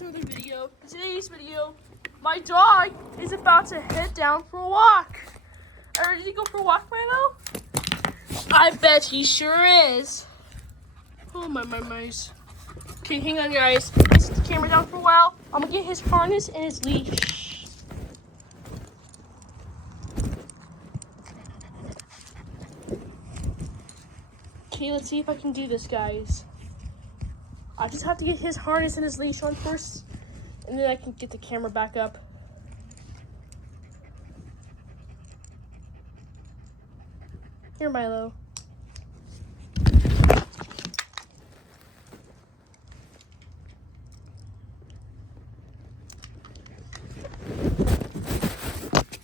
to another video. In today's video, my dog is about to head down for a walk. Are you ready to go for a walk, Milo? I bet he sure is. Oh my mice. Okay, hang on guys. Let's set the camera down for a while. I'm gonna get his harness and his leash. Okay, let's see if I can do this, guys. I just have to get his harness and his leash on first, and then I can get the camera back up. Here, Milo.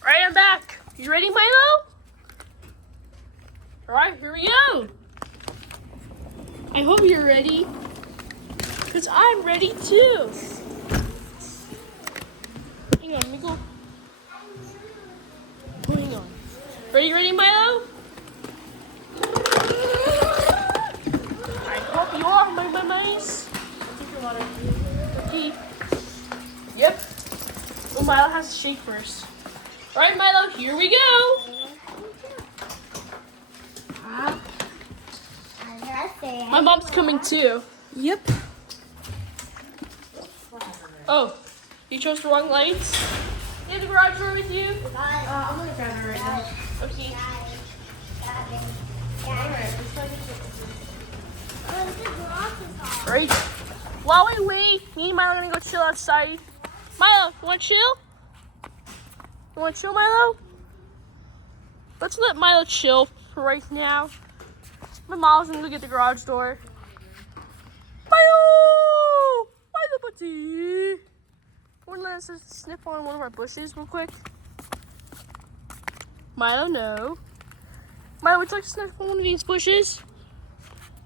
Alright, I'm back. You ready, Milo? Alright, here we go. I hope you're ready. Because I'm ready too. Hang on, let me go. Oh, hang on. Ready, Milo? I hope you are, my mice. Take your water. Okay. Yep. Oh, Milo has to shake first. Alright, Milo, here we go. My mom's coming too. Yep. Oh, you chose the wrong lights? You have the garage door with you? I'm gonna grab it right now. Okay. Right. While we wait, me and Milo are gonna go chill outside. Milo, you wanna chill? You wanna chill, Milo? Let's let Milo chill for right now. My mom's gonna go get the garage door. Milo! Milo, buddy! Wanna let us sniff on one of our bushes real quick? Milo, no. Milo, would you like to sniff on one of these bushes?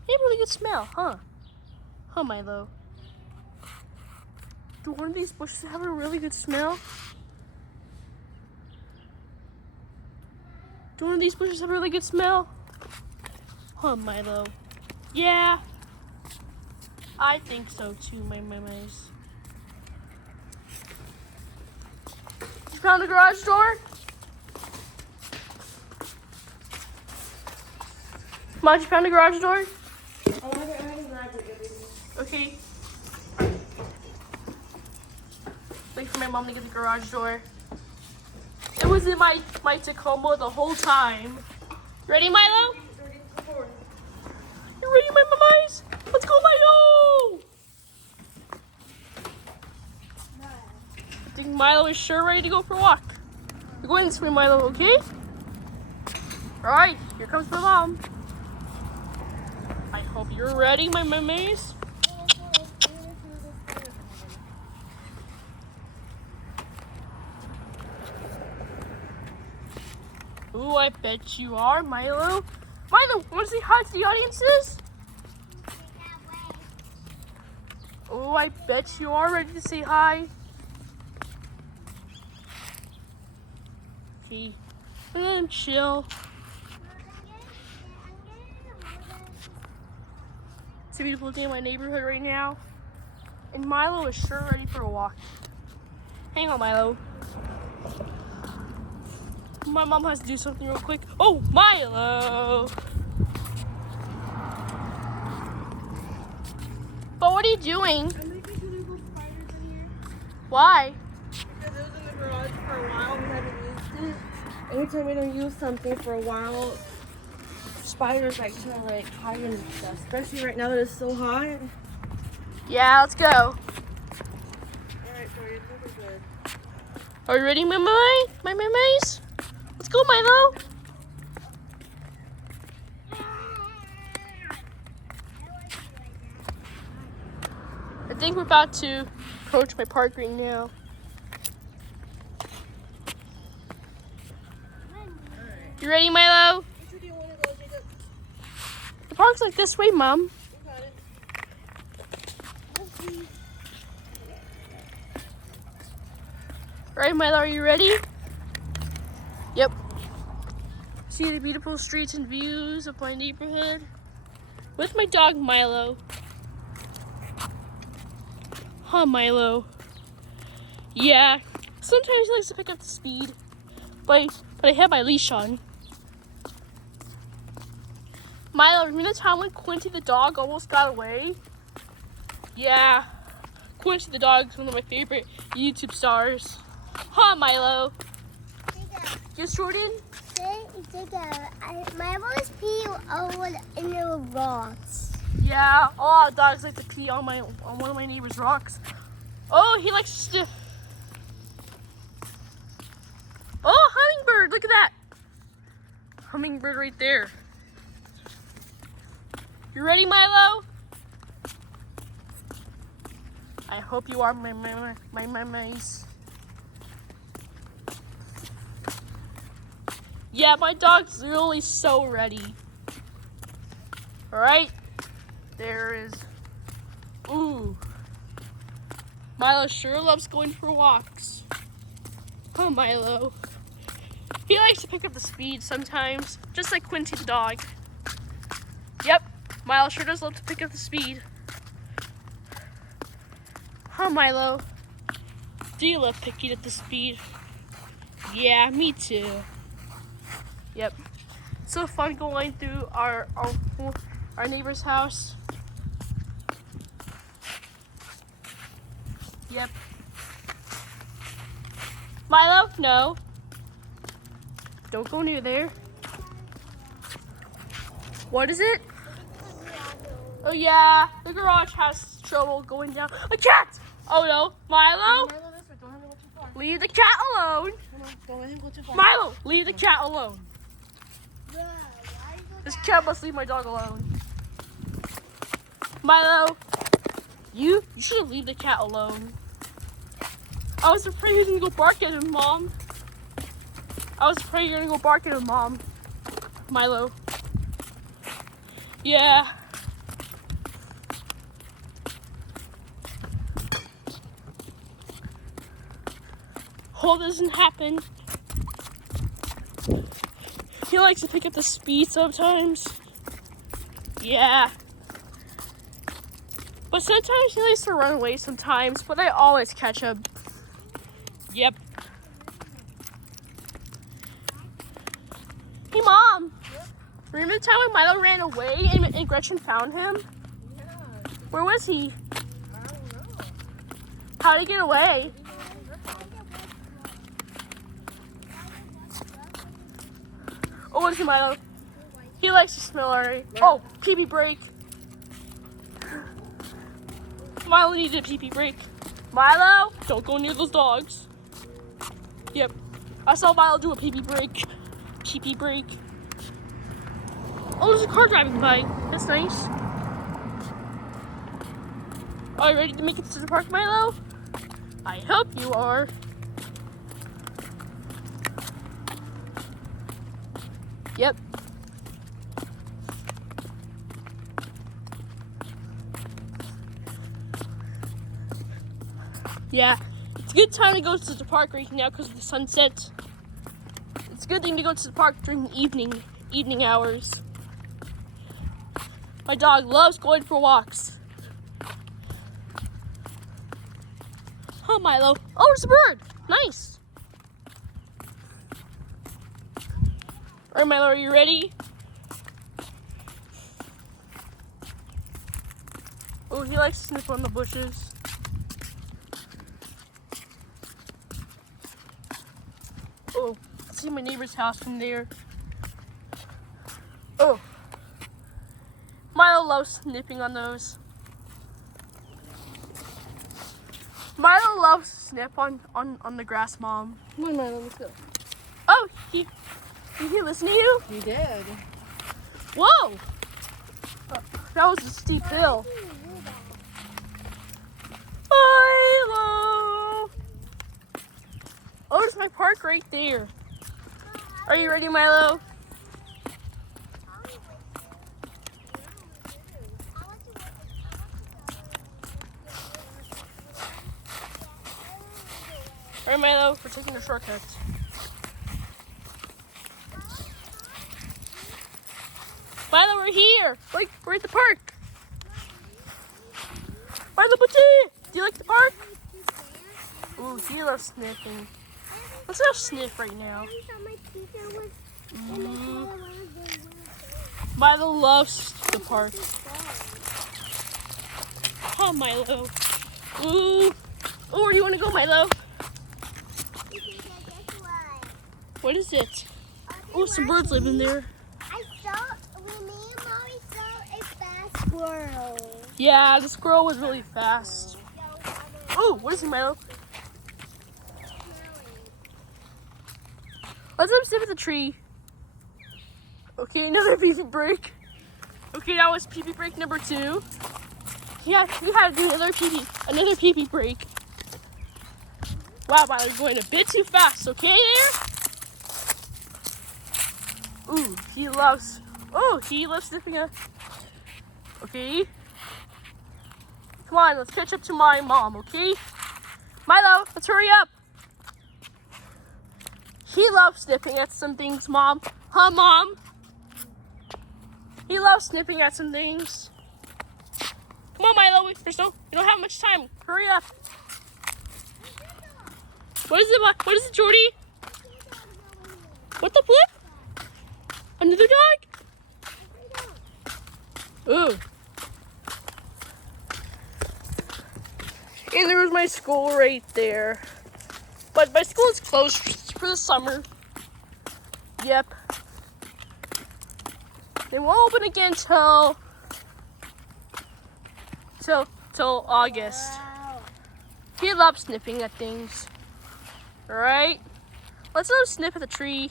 They have a really good smell, huh? Huh, Milo? Do one of these bushes have a really good smell? Do one of these bushes have a really good smell? Huh, Milo? Yeah. I think so too, my mice. You found the garage door? Mom, you found the garage door? Okay. Wait for my mom to get the garage door. It was in my Tacoma the whole time. Ready, Milo? You ready, my mice? Let's go, Milo! I think Milo is sure ready to go for a walk. You're going this way, Milo, okay? Alright, here comes my mom. I hope you're ready, my mice. Ooh, I bet you are, Milo. Milo, want to say hi to the audiences? Oh, I bet you are ready to say hi. Okay, let him chill. It's a beautiful day in my neighborhood right now. And Milo is sure ready for a walk. Hang on, Milo. My mom has to do something real quick. Oh, Milo! But what are you doing? I'm making sure there's no spiders in here. Why? Because it was in the garage for a while. We haven't used it. Anytime we don't use something for a while, spiders like try to like hide and stuff. Especially right now that it's so hot. Yeah, let's go. Alright, Tori, it's looking good. Are you ready, my mice? Let's go, Milo. I think we're about to approach my park right now. You ready, Milo? Which one do you want to go, Jacob? The park's like this way, Mom. You got it. All right, Milo, are you ready? Yep. See the beautiful streets and views of my neighborhood with my dog Milo. Huh, Milo? Yeah. Sometimes he likes to pick up the speed. But I have my leash on. Milo, remember the time when Quincy the dog almost got away? Yeah. Quincy the dog's one of my favorite YouTube stars. Huh, Milo? Yes, Jordan? My always pee over in the rocks. Yeah, a lot of dogs like to pee on one of my neighbor's rocks. Oh, he likes to. Oh, hummingbird! Look at that. Hummingbird right there. You ready, Milo? I hope you are, my mice. Yeah, my dog's really so ready. All right, there is. Ooh, Milo sure loves going for walks. Oh, Milo. He likes to pick up the speed sometimes, just like Quincy the dog. Yep, Milo sure does love to pick up the speed. Huh, Milo? Do you love picking up the speed? Yeah, me too. Yep. So fun going through our neighbor's house. Yep. Milo, no. Don't go near there. What is it? Oh yeah, the garage has trouble going down. A cat! Oh no, Milo? Leave the cat alone. Milo, leave the cat alone. This cat must leave my dog alone. Milo, you should leave the cat alone. I was afraid he was gonna go bark at him, Mom. I was afraid you're gonna go bark at him, Mom. Milo. Yeah. Hope this doesn't happen. He likes to pick up the speed sometimes. Yeah. But sometimes he likes to run away sometimes, but I always catch him. Yep. Hey, Mom. Yep. Remember the time when Milo ran away and Gretchen found him? Yeah. Where was he? I don't know. How did he get away? Oh, what is he, Milo? He likes to smell already. Yeah. Oh, pee-pee break. Milo needed a pee-pee break. Milo, don't go near those dogs. Yep. I saw Milo do a pee-pee break. Pee-pee break. Oh, there's a car driving by. That's nice. Are you ready to make it to the park, Milo? I hope you are. Yep. Yeah, it's a good time to go to the park right now because of the sunset. It's a good thing to go to the park during the evening hours. My dog loves going for walks. Huh, Milo? Oh, there's a bird. Nice. All right, Milo, are you ready? Oh, he likes to sniff on the bushes. Oh, I see my neighbor's house from there. Oh, Milo loves sniffing on those. Milo loves to sniff on the grass, Mom. Come on, Milo, let's go. Oh, did he listen to you? You did. Whoa! That was a steep hill. Milo! Oh, there's my park right there. Are you ready, Milo? All right, Milo, we're taking a shortcut. Milo, we're here. We're at the park. Milo, Putti! Do you like the park? Ooh, he loves sniffing. Let's go sniff right now. Milo loves the park. Oh, Milo. Ooh. Oh, where do you want to go, Milo? What is it? Oh, some birds live in there. Me and Mommy saw a fast squirrel. Yeah, the squirrel was really fast. Oh, what is it, Milo? Let's go sit at the tree. Okay, another pee-pee break. Okay, that was pee-pee break number 2. Yeah, we had to do another pee-pee break. Wow, Milo, you're going a bit too fast. Okay, there. Ooh, he loves sniffing a. Okay. Come on, let's catch up to my mom. Okay, Milo, let's hurry up. He loves sniffing at some things, Mom. Huh, Mom? He loves sniffing at some things. Come on, Milo. We don't have much time. Hurry up. What is it? What is it, Jordy? What the flip? Another dog? Ooh. And there was my school right there. But my school is closed for the summer. Yep. They won't open again till August. Wow. He loves sniffing at things. Alright? Let's go sniff at the tree.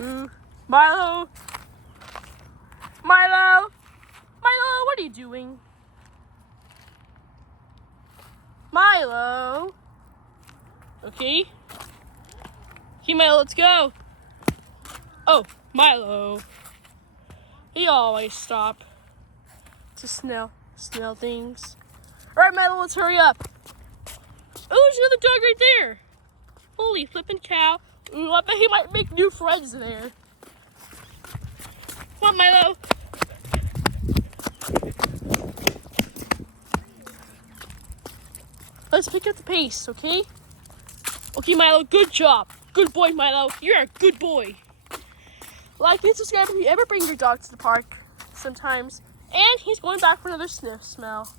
Ooh. Milo! Milo! Milo, what are you doing? Milo! Okay. Okay, Milo, let's go. Oh, Milo. He always stop to smell things. Alright, Milo, let's hurry up. Oh, there's another dog right there. Holy flippin' cow. Ooh, I bet he might make new friends there. Come on, Milo. Let's pick up the pace, okay? Okay, Milo, good job. Good boy, Milo. You're a good boy. Like and subscribe if you ever bring your dog to the park sometimes. And he's going back for another sniff smell.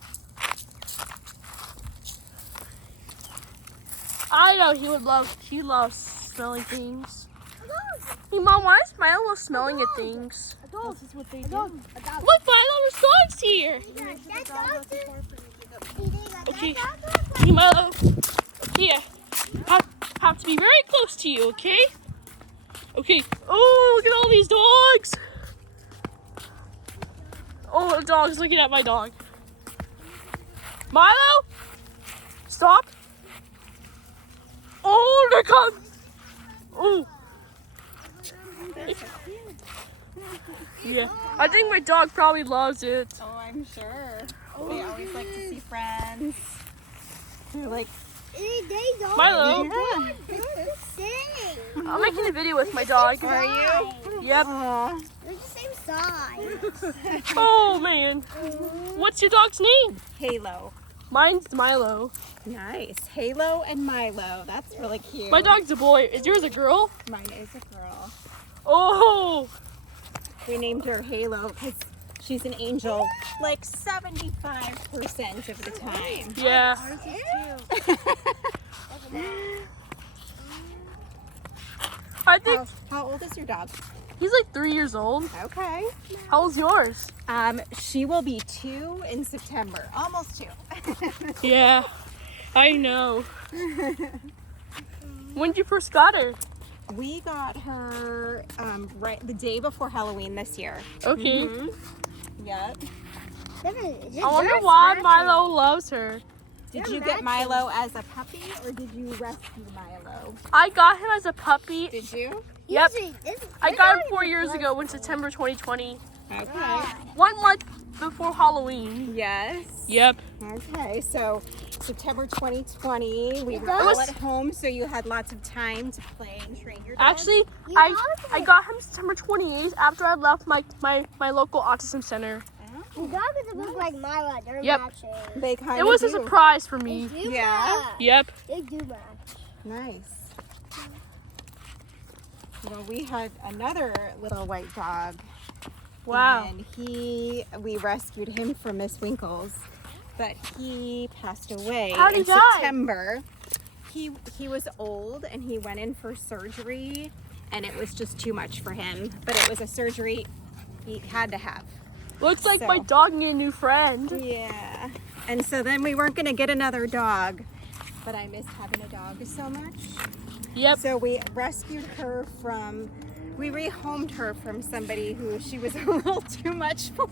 I know he loves smelling things. Hey, Mom, why is Milo smelling at things? Adults is what they do. Look, Milo, there's dogs here. Okay. Hey, Milo. Okay, I have to be very close to you, okay? Okay. Oh, look at all these dogs. Oh, the dog's looking at my dog. Milo? Stop. Oh, there comes. Oh. Yeah, I think my dog probably loves it. Oh, I'm sure. They always like to see friends. They're like, They don't. Milo. yeah. I'm making a video with my dog. Are you? Yep. Aw. They're the same size. Oh, man. What's your dog's name? Haylo. Mine's Milo. Nice. Haylo and Milo. That's really cute. My dog's a boy. Is yours a girl? Mine is a girl. Oh. We named her Haylo because she's an angel like 75% of the time. Yeah. I think How old is your dog? he's like 3 years old. Okay. How old's yours? She will be 2 in September. Almost 2. Yeah, I know. When did you first got her? We got her right the day before Halloween this year. Okay. Yep. I wonder why Milo loves her. Did you get Milo as a puppy or did you rescue Milo? I got him as a puppy. Did you? Yep. I got him 4 years ago in September 2020. Okay. 1 month before Halloween. Yes. Yep. Okay, so September 2020, we were was- all at home, so you had lots of time to play and train your dog. Actually, I got him September 28th after I left my local autism center. The dog doesn't look like Milo. They're Yep. matching. They kind It of was do. a surprise for They me. do Yeah. match. Yep. They do match. Nice. Well, we had another little white dog. Wow. And we rescued him from Miss Winkles, but he passed away How'd he in die? September. He was old and he went in for surgery, and it was just too much for him. But it was a surgery he had to have. Looks like So- my dog need a new friend. Yeah. And so then we weren't going to get another dog, but I miss having a dog so much. Yep. So we rescued her from, we rehomed her from somebody who she was a little too much for.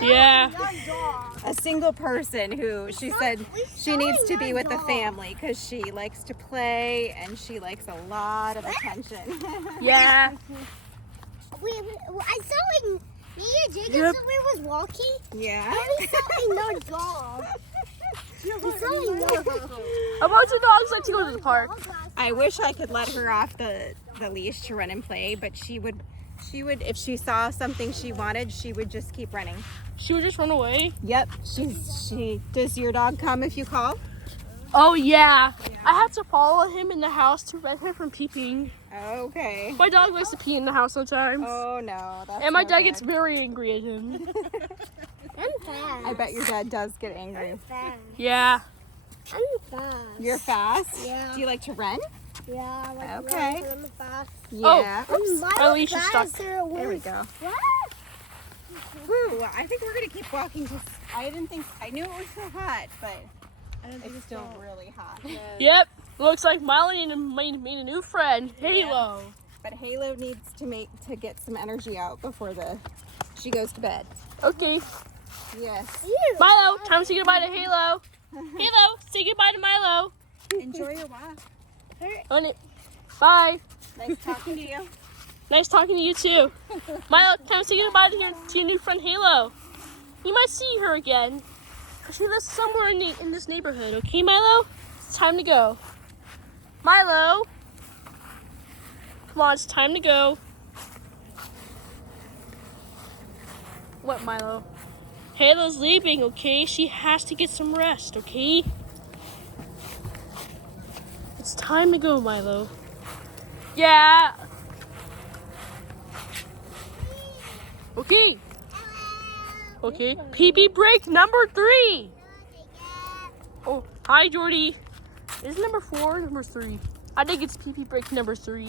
Yeah. Your dog. A single person who she said she needs to be with the family because she likes to play and she likes a lot of attention. Yeah. I saw like me and Jacob Yep. somewhere was walking. Yeah. And we saw another dog. We saw another dog. A bunch of dogs like to go to the park. I wish I could let her off the leash to run and play, but she would, if she saw something she wanted, she would just keep running. She would just run away. Yep. Does your dog come if you call? Oh yeah. I had to follow him in the house to prevent him from peeing. Okay. My dog likes to pee in the house sometimes. Oh no, that's And my no dad good. gets very angry at him. I'm fast. I bet your dad does get angry. Fast. Yeah. I'm fast. You're fast? Yeah. Do you like to run? Yeah, I like Okay. running, I'm fast. Yeah. I'm My leash is stuck. There we go. What? Whew, I think we're gonna keep walking. I knew it was so hot, but it's still really hot. Yep. Looks like Miley made a new friend, Haylo. But Haylo needs to get some energy out before she goes to bed. Okay. Yes. Milo, time to say goodbye to Haylo. Haylo, say goodbye to Milo. Enjoy your walk. On it. Bye. Nice talking to you. Nice talking to you too. Milo, time to say goodbye to your new friend Haylo. You might see her again, because she lives somewhere in this neighborhood. Okay, Milo? It's time to go. Milo. Come on, it's time to go. What, Milo? Haylo's leaving, okay? She has to get some rest, okay? It's time to go, Milo. Yeah. Okay. Okay. Pee-pee break number 3. Oh, hi, Jordy. Is it number 4 or number 3? I think it's pee-pee break number 3.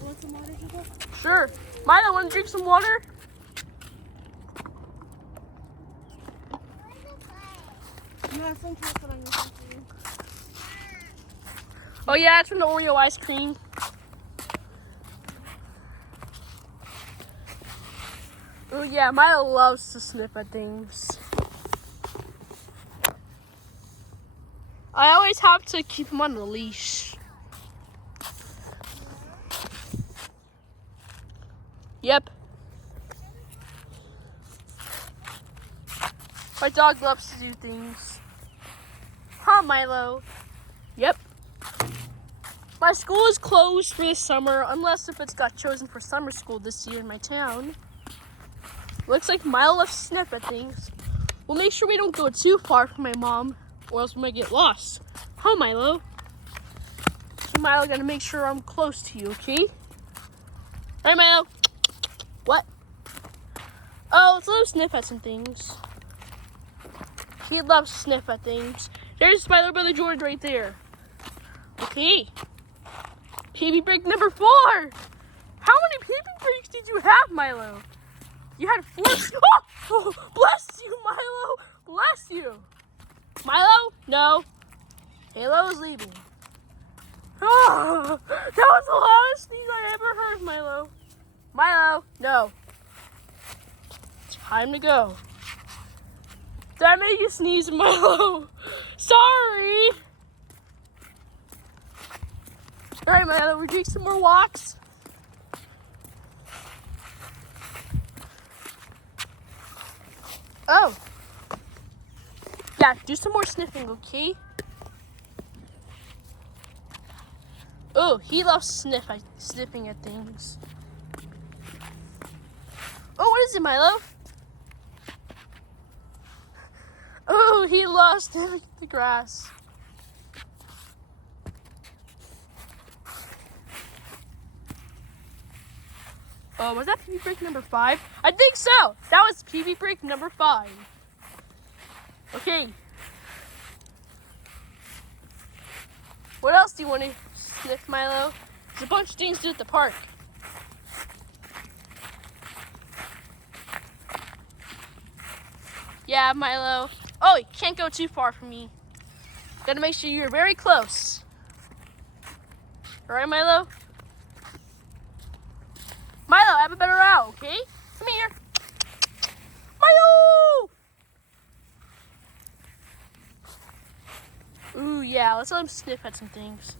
Want some water, Jacob? Sure. Milo, want to drink some water? You have some chocolate on your phone. Oh, yeah, it's from the Oreo ice cream. Oh, yeah, Milo loves to sniff at things. I always have to keep him on the leash. Yep. My dog loves to do things. Huh, Milo? Yep. My school is closed for this summer, unless if it's got chosen for summer school this year in my town. Looks like Milo loves to sniff at things. We'll make sure we don't go too far from my mom, or else we might get lost. Huh, Milo? So Milo, gotta make sure I'm close to you, okay? All right, Milo. What? Oh, let's let him sniff at some things. He loves to sniff at things. There's my little brother George right there. Okay. Pee-pee break number 4. How many pee-pee breaks did you have, Milo? You had 4. Oh, bless you, Milo. Bless you. Milo? No. Haylo is leaving. Oh, that was the loudest sneeze I ever heard, Milo. Milo, no. Time to go. That made you sneeze, Milo. Sorry. All right, Milo, we're doing some more walks. Oh. Yeah, do some more sniffing, okay? Oh, he loves sniffing at things. Oh, what is it, Milo? Oh, he lost the grass. Oh, was that PB break number 5? I think so. That was PB break number 5. Okay. What else do you want to sniff, Milo? There's a bunch of things to do at the park. Yeah, Milo. Oh, you can't go too far from me. Gotta make sure you're very close. All right, Milo? Milo, I have a better route, okay? Come here. Milo! Ooh, yeah, let's let him sniff at some things.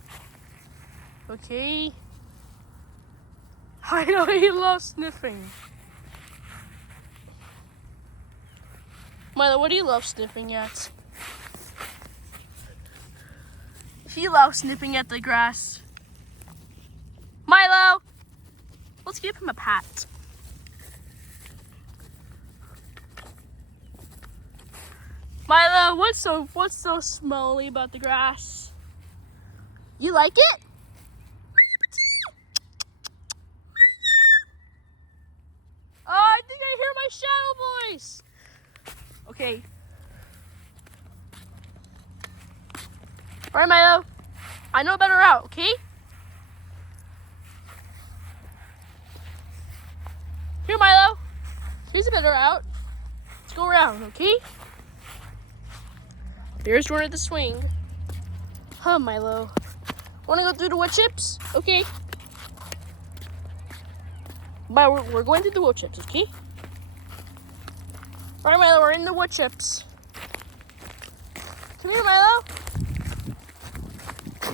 Okay. I know he loves sniffing. Milo, what do you love sniffing at? He loves sniffing at the grass. Milo! Let's give him a pat. Milo, what's so smelly about the grass? You like it? Oh, I think I hear my shadow voice. Okay. All right, Milo. I know a better route, okay? Here, Milo. Here's a better route. Let's go around, okay? There's one at the swing. Huh, Milo. Want to go through the wood chips? Okay. But we're going through the wood chips, okay? All right, Milo, we're in the wood chips. Come here, Milo.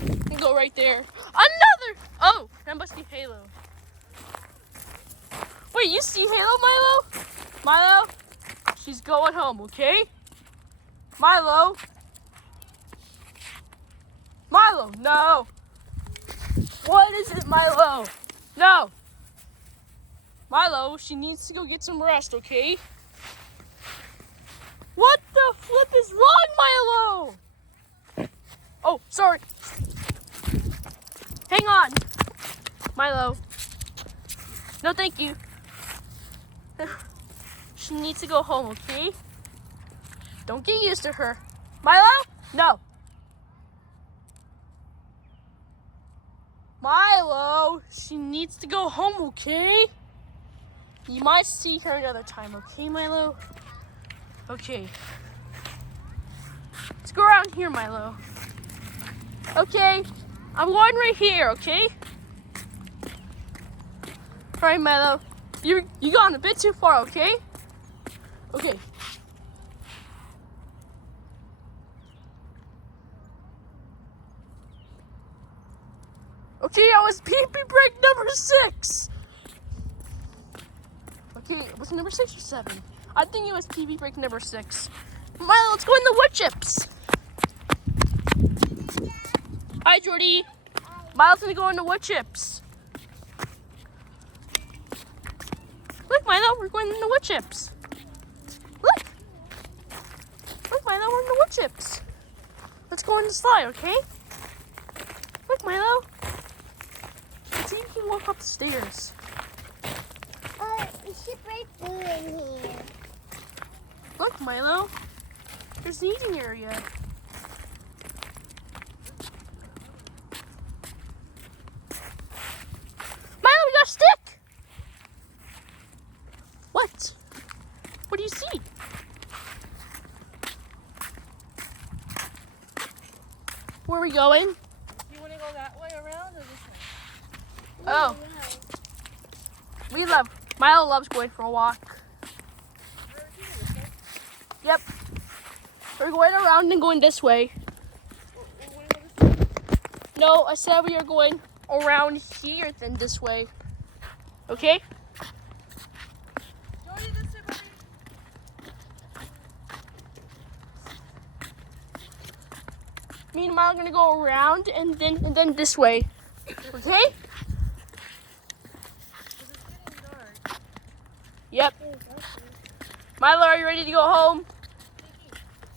You can go right there. Another! Oh, that must be Haylo. Wait, you see Haylo, Milo? Milo? She's going home, okay? Milo? Milo, no! What is it, Milo? No! Milo, she needs to go get some rest, okay? What the flip is wrong, Milo? Oh, sorry. Hang on. Milo. No, thank you. She needs to go home, okay? Don't get used to her. Milo? No. Milo, she needs to go home, okay? You might see her another time, okay, Milo? Okay. Let's go around here, Milo. Okay. I'm going right here, okay? All right, Milo. You gone a bit too far, okay? Okay. Okay, I was pee-pee break number 6. Okay, was it number 6 or 7? I think it was pee-pee break number 6. Milo, let's go in the wood chips. Hi, Jordy. Milo's gonna go in the wood chips. Look, Milo, we're going in the wood chips. Look. Look, Milo, we're in the wood chips. Let's go in the slide, okay? Look, Milo. Let's see if you can walk up the stairs. We should break food in here. Look, Milo. There's an eating area. Milo, we got a stick. What? What do you see? Where are we going? Do you want to go that way around or this way? Oh. Milo loves going for a walk. Yep. We're going around and going this way. No, I said we are going around here then this way. Okay? Jordy, this way, buddy. Me and Milo are gonna go around and then this way. Okay? Because it's getting dark. Yep. Milo, are you ready to go home?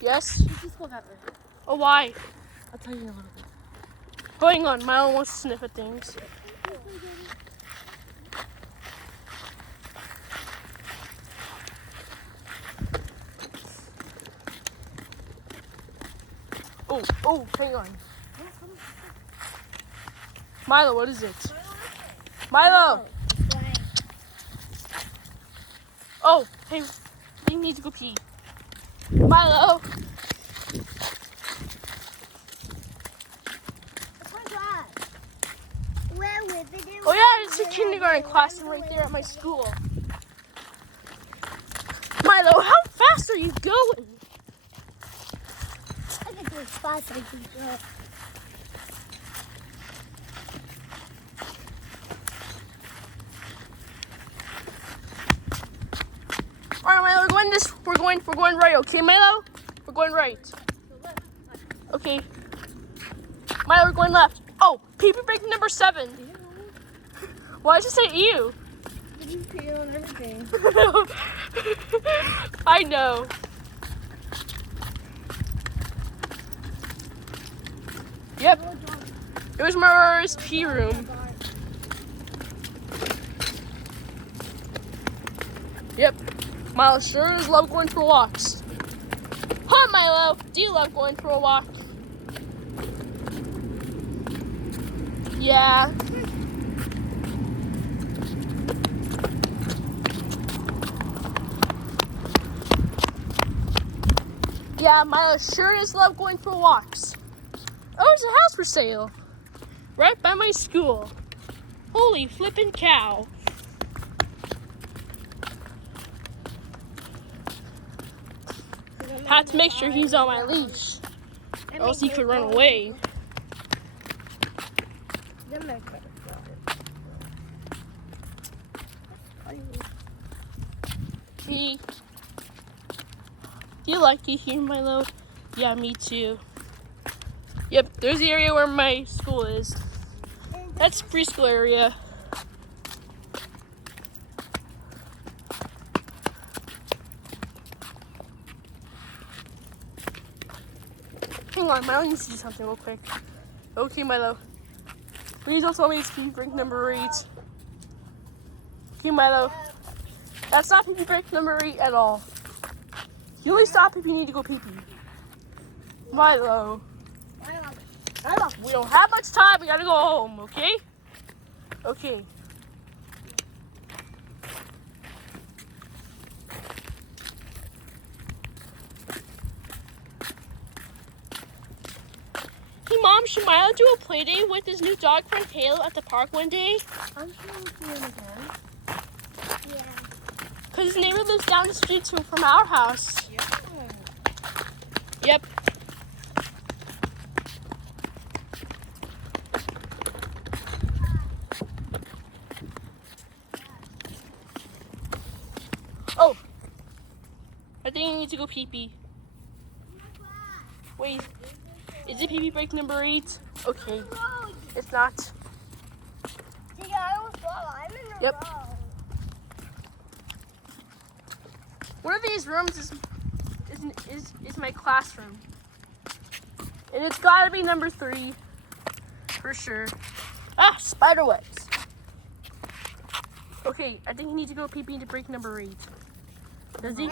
Yes? Let's just go that way. Oh, why? I'll tell you in a little bit. Going on, Milo wants to sniff at things. Oh, hang on. Milo, what is it? Milo! Oh, hey, you need to go pee. Milo! Oh yeah, it's a kindergarten class right there at my school. Milo, how fast are you going? I can go as fast as I can go. Alright, Milo, we're going right, okay, Milo? We're going right. Okay. Milo, we're going left. Oh, pee-pee break number 7. Why did you say ew? Did you pee on everything? I know. Yep. It was Mara's pee room. Yep. Milo sure does love going for walks. Huh, Milo? Do you love going for a walk? Yeah. Yeah, Milo sure does love going for walks. Oh, there's a house for sale. Right by my school. Holy flippin' cow. Have to make sure he's on my leash. Or else he could run away. Hey. Do you like it here, Milo? Yeah, me too. Yep, there's the area where my school is. That's preschool area. Hang on, Milo needs to do something real quick. Okay, Milo. Please don't tell me it's pee break number 8. Okay, Milo. That's not pee break number 8 at all. You only stop if you need to go pee-pee. Milo. We don't have much time. We gotta go home, okay? Okay. Hey, Mom, should Milo do a play date with his new dog friend Haylo at the park one day? I'm sure we'll see him again. Yeah. Because his neighbor lives down the street from our house. Yeah. Yep. Oh. I think I need to go pee-pee. Wait. Is it pee-pee break number 8? Okay. It's not. See, I was wrong. I'm in the Yep. wrong. One of these rooms is my classroom. And it's gotta be number 3. For sure. Ah, spider webs. Okay, I think you need to go pee-pee to break number 8. Does he?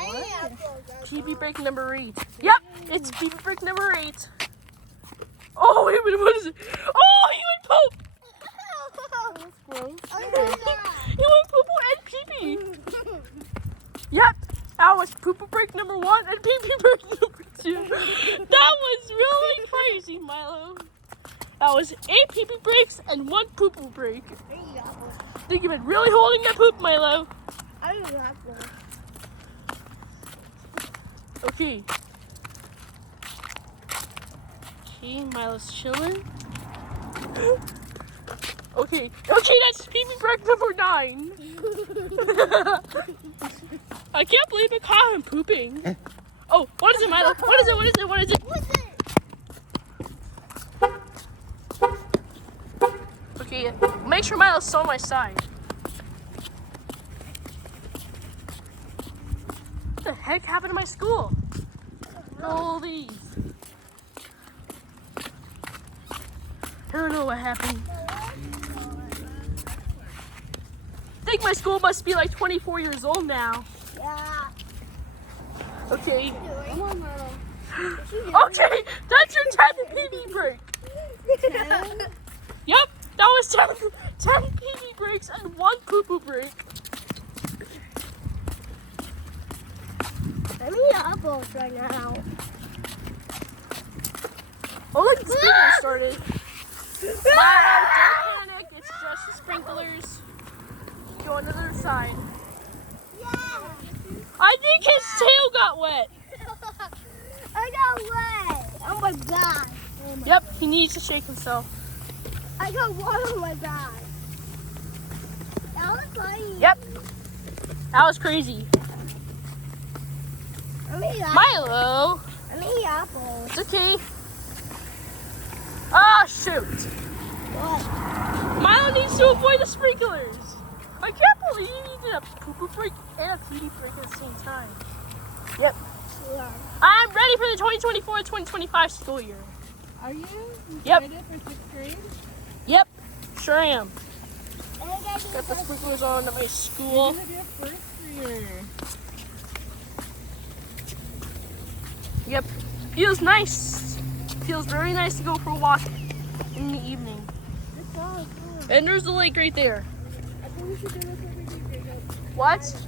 Pee-pee break number 8. Yep, it's pee-pee break number 8. Oh, wait a minute, what is it? Oh, he went poop! He went poo-poo and pee-pee. Yep, that was poo-poo break number 1 and pee-pee break number 2. That was really crazy, Milo. That was 8 pee-pee breaks and 1 poo-poo break. I think you've been really holding that poop, Milo. Okay. Okay, Milo's chilling. Okay, that's pee-pee break number 9. I can't believe I caught him pooping. Oh, what is it, Milo? What is it? What's it? Okay, make sure Milo's still on my side. What the heck happened to my school? All these. I don't know what happened. I think my school must be like 24 years old now. Yeah. Okay. Come on, Milo. Okay, that's your 10 PB break. 10? Yep, that was 10 PB breaks and 1 poo-poo break. I'm eating apples right now. Oh, look, the sprinkler started. Milo, don't panic. It's just the sprinklers. Go on to the other side. Yeah. I think his tail got wet. I got wet. Oh my god. Yep, he needs to shake himself. I got water on my back. That was funny. Yep, that was crazy. I'm eating apples. Milo, I'm eating apples. it's okay. Ah, shoot. What? Milo needs to avoid the sprinklers. I can't believe he did a poo-poo break and a PD break at the same time. Yep. Yeah. I'm ready for the 2024-2025 school year. Are you Yep. excited for 6th grade? Yep, sure am. And I got Got the these sprinklers on at my You're school. gonna be a first grader. Yep, feels nice. Feels very nice to go for a walk in the evening. Good job. And there's the lake right there. I think we should do this every day, Jacob. What?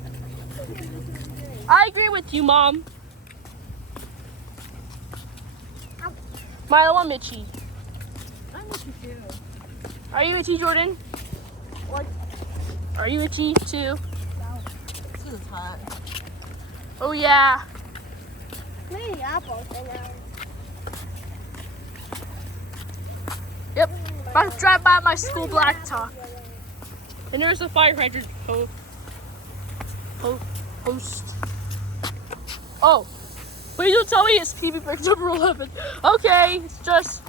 I agree with you, Mom. Milo, I'm itchy. I'm with you too. Are you itchy, Jordan? What? Are you itchy too? This is hot. Oh yeah. I'm eating apples right now. Yep. About to drive by my school blacktop. And there's a fire hydrant post. Oh. Please don't tell me it's PB break number 11. Okay, it's just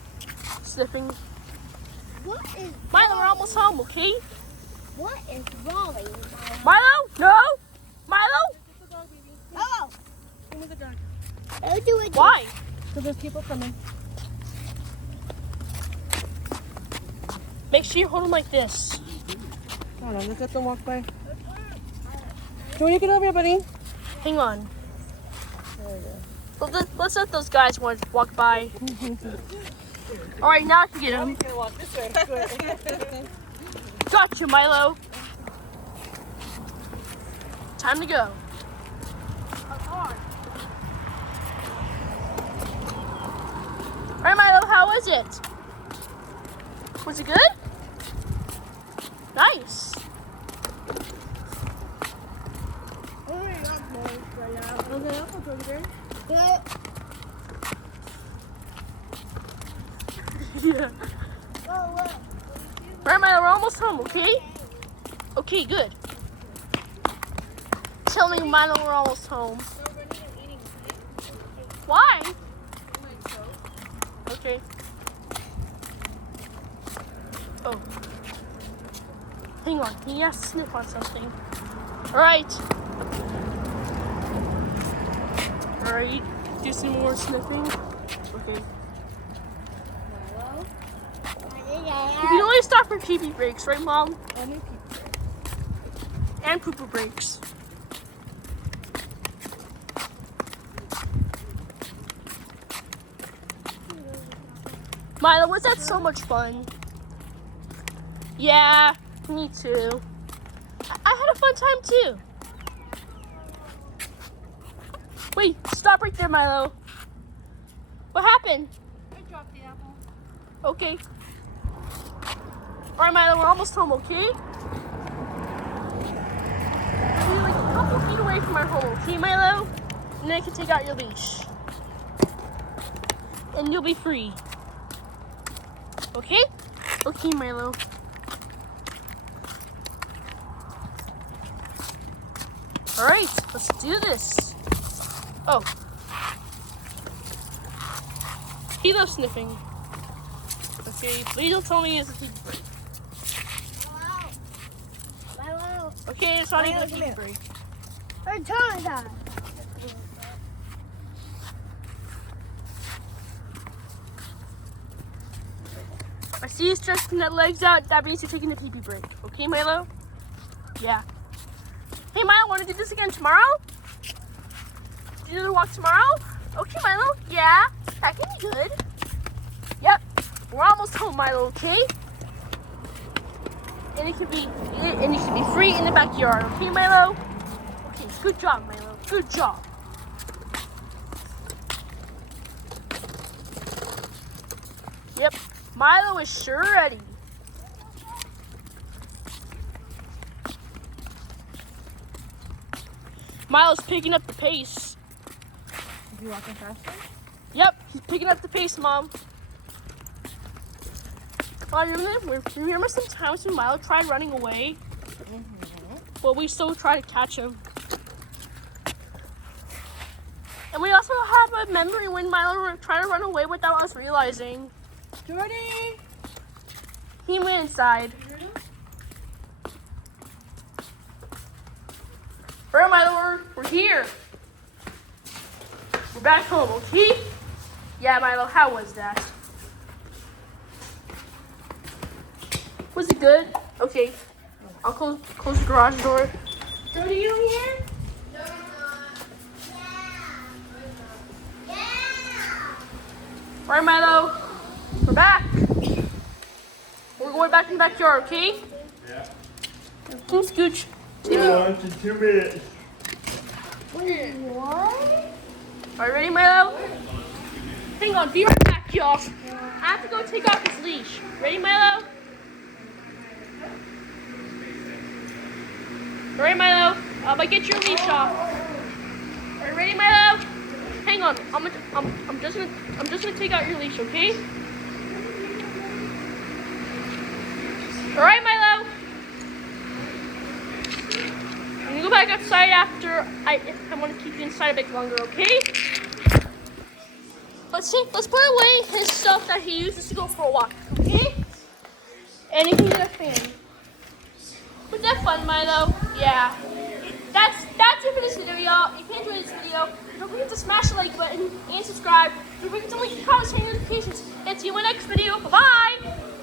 sniffing. What is Milo, we're almost home, okay? what is Raleigh? Milo? No? Milo? It's the dog, baby. Oh, Come with the dog. I'll do it. Why? Because there's people coming. Make sure you hold him like this. Hold on, let's let them walk by. Can you get over here, buddy? Hang on. There we go. Let's let those guys walk by. All right, now I can get him. Gonna walk this way. Good. Gotcha, Milo. Time to go. All right, Milo, how was it? Was it good? Nice. I'm eating apples right now. Okay, apples over there. Yeah. Yeah. Oh, look. All right, Milo, we're almost home, okay? Okay, good. Tell me, Milo, we're almost home. Why? Okay. Oh. Hang on, he has to sniff on something. Alright. Alright, do some more sniffing. Okay. You can only stop for pee-pee breaks, right, Mom? Only people. And poo-poo breaks. Milo, was that so much fun? Yeah, me too. I had a fun time too. Wait, stop right there, Milo. What happened? I dropped the apple. Okay. All right, Milo, we're almost home, okay? We're like a couple feet away from our home, okay, Milo? And then I can take out your leash. And you'll be free. Okay? Okay, Milo. All right, let's do this. Oh. He loves sniffing. Okay, please don't tell me it's a pee break. Milo. Okay, it's not even a Milo, come pee here. break. Or Jonathan. see you stretching that legs out, that means you're taking a pee-pee break. Okay, Milo? Yeah. Hey, Milo, want to do this again tomorrow? Do you do the walk tomorrow? Okay, Milo. Yeah, that can be good. Yep. We're almost home, Milo, okay? And it can be free in the backyard, okay, Milo? Okay, good job, Milo. Good job. Yep, Milo is sure ready. Milo's picking up the pace. Is he walking faster? Yep, he's picking up the pace, Mom. Remember some times when Milo tried running away? But we still try to catch him. And we also have a memory when Milo tried to run away without us realizing. Jordy! He went inside. Alright, Milo, we're here. We're back home, okay? Yeah, Milo, how was that? Was it good? Okay. I'll close the garage door. Jordy, you here? Alright, Milo. We're back. We're going back in the backyard, okay? Yeah. Come scooch. Lunch in 2 minutes. What? Are you ready, Milo? Hang on, be right back, y'all. I have to go take off his leash. Ready, Milo? Alright, Milo. But get your leash off. Are you ready, Milo? Hang on. I'm just gonna take out your leash, okay? Alright, Milo. I'm gonna go back outside after I want to keep you inside a bit longer, okay? Let's put away his stuff that he uses to go for a walk, okay? And he can get a fan. Was that fun, Milo? Yeah. That's it for this video, y'all. If you enjoyed this video, don't forget to smash the like button and subscribe. Don't forget to like, comment, and notifications. And see you in my next video. Bye-bye!